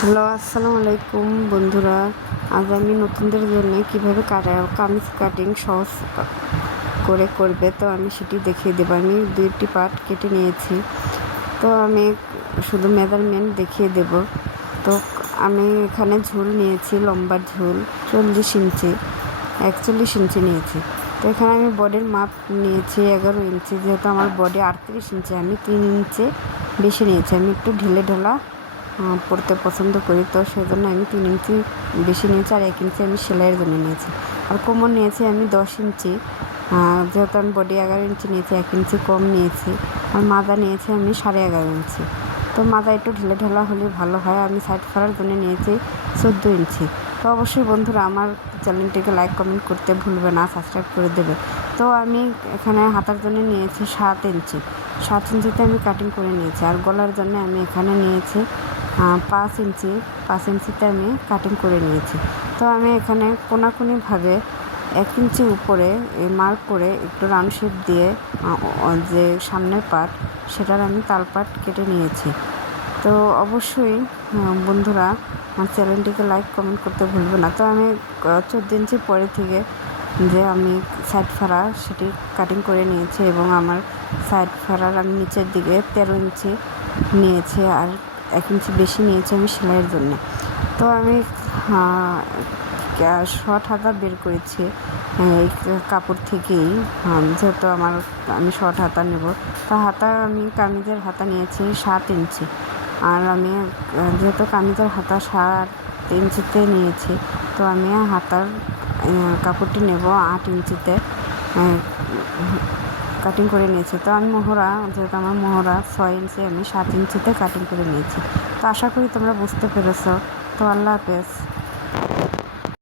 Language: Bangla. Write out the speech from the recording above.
হ্যালো, আসসালামু আলাইকুম বন্ধুরা। আজ আমি নতুনদের জন্য কীভাবে কামিজ কাটিং সহজ করে করবে, তো আমি সেটি দেখিয়ে দেবো। আমি দুইটি পার্ট কেটে নিয়েছি। তো আমি শুধু মেজারমেন্ট দেখিয়ে দেব। তো আমি এখানে ঝুল নিয়েছি, লম্বা ঝুল, চল্লিশ ইঞ্চি, একচল্লিশ ইঞ্চি নিয়েছি। তো এখানে আমি বডির মাপ নিয়েছি এগারো ইঞ্চি, যেহেতু আমার বডি আটত্রিশ ইঞ্চি, আমি তিন ইঞ্চি বেশি নিয়েছি। আমি একটু ঢিলে ঢালা পরতে পছন্দ করি। তো সেজন্য আমি তিন ইঞ্চি, বেশি নিয়েছি আর এক ইঞ্চি আমি সেলাইয়ের জন্য নিয়েছি। আর কোমর নিয়েছি আমি দশ ইঞ্চি। যেহেতু আমি বডি এগারো ইঞ্চি নিয়েছি, এক ইঞ্চি কম নিয়েছি। আর মাজা নিয়েছি আমি সাড়ে এগারো ইঞ্চি। তো মাজা একটু ঢিলে ঢালা হলে ভালো হয়। আমি সাইড করার জন্য নিয়েছি চোদ্দ ইঞ্চি। তো অবশ্যই বন্ধুরা আমার চ্যানেলটিকে লাইক, কমেন্ট করতে ভুলবে না, সাবস্ক্রাইব করে দেবে। তো আমি এখানে হাতার জন্য নিয়েছি সাত ইঞ্চি। সাত ইঞ্চিতে আমি কাটিং করে নিয়েছি। আর গলার জন্য আমি এখানে নিয়েছি পাঁচ ইঞ্চি, পাঁচ ইঞ্চিতে আমি কাটিং করে নিয়েছি। তো আমি এখানে কোনাকুনিভাবে এক ইঞ্চি উপরে মার্ক করে একটু রাউন্ড শেপ দিয়ে যে সামনের পার্ট সেটার আমি তাল পাট কেটে নিয়েছি। তো অবশ্যই বন্ধুরা, আমার চ্যানেলটিকে লাইক কমেন্ট করতে ভুলবে না। তো আমি চোদ্দ ইঞ্চি পরে থেকে যে আমি সাইড ফাড়া সেটি কাটিং করে নিয়েছি এবং আমার সাইড ফাড়ার আমি নিচের দিকে তেরো ইঞ্চি নিয়েছি। আর এক ইঞ্চি বেশি নিয়েছি আমি সেলাইয়ের জন্য। তো আমি শর্ট হাতা বের করেছি এই কাপড় থেকেই যেহেতু আমার, আমি শর্ট হাতা নেব। তা হাতা আমি কামিজের হাতা নিয়েছি সাত ইঞ্চি। আর আমি, যেহেতু কামিজের হাতা সাত ইঞ্চিতে নিয়েছি, তো আমি হাতার কাপড়টি নেব আট ইঞ্চিতে কাটিং করে নিয়েছি। তো আমি মোহরা, যেহেতু আমার মোহরা ছয় ইঞ্চি, আমি সাত ইঞ্চিতে কাটিং করে নিয়েছি। তো আশা করি তোমরা বুঝতে পেরেছ। তো আল্লাহ হাফেজ।